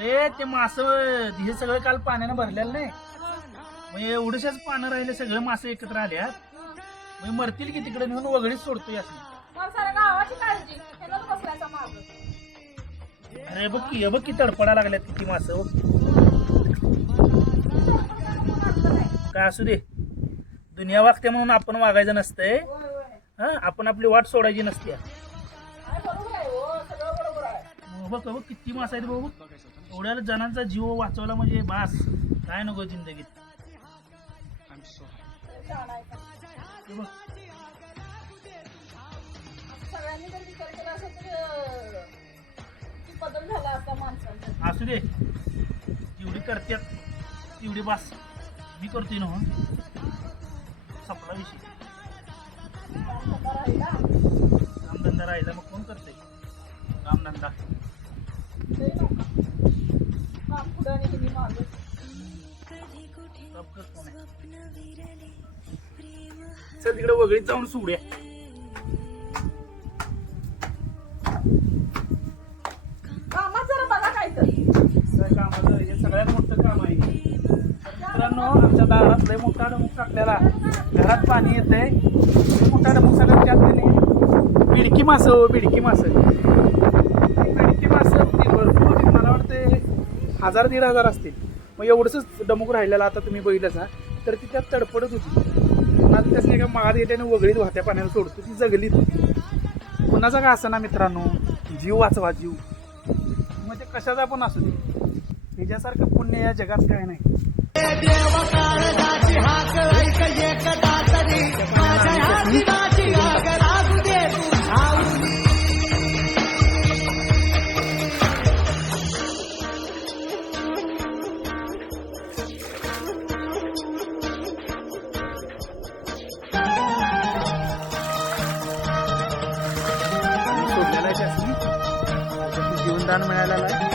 अरे ते मास हे सगळं काल पाण्यानं भरलेलं नाही, मग एवढ्याशाच पानं राहिले, सगळे मासे एकत्र आल्यात, मग मरतील की तिकडे नेऊन वगळीच सोडतो यास. अरे बघ की, बघ की तडपडा लागल्यात किती मासं. काय असू दे, दुनिया वागते म्हणून आपण वागायचं नसतंय. हा, आपण आपली वाट सोडायची नसते. बघ बघ किती मास आहेत बघू. एवढ्या जणांचा जीव वाचवला म्हणजे बास, काय नको जिंदगीत. बघ असू दे, जेवढी करतात तेवढी बास. मी करतोय ना, सपला विषय. कामधंदा राहिला मग कोण करते कामधंदा. चल तिकडे वगळीत जाऊन सोडूया. कामाचं हे सगळ्यात मोठं काम आहे मित्रांनो. आमच्या दारात लय मोठा डमुक टाकलेला, घरात पाणी येते, मोठा डमुक सगळ्यात त्यात बिडकी मासं. बिडकी मासं भरपूर होती, मला वाटते 1000-1500 असतील. मग एवढंच डमुक राहिलेला आता तुम्ही बघितलं ना, तर ती त्यात तडपडत होती. पुन्हा त्यासने एका मागात येते वगळीत वाहत्या पाण्याला सोडतो, ती जगलीत होती. कुणाचा का असं ना मित्रांनो, जीव वाचवा जीव. म्हणजे कशाचा पण असू दे, त्याच्यासारखं पुण्य या जगात काय नाही. सोडलेला आहे त्यासनी, जीवनदान मिळालेलं आहे.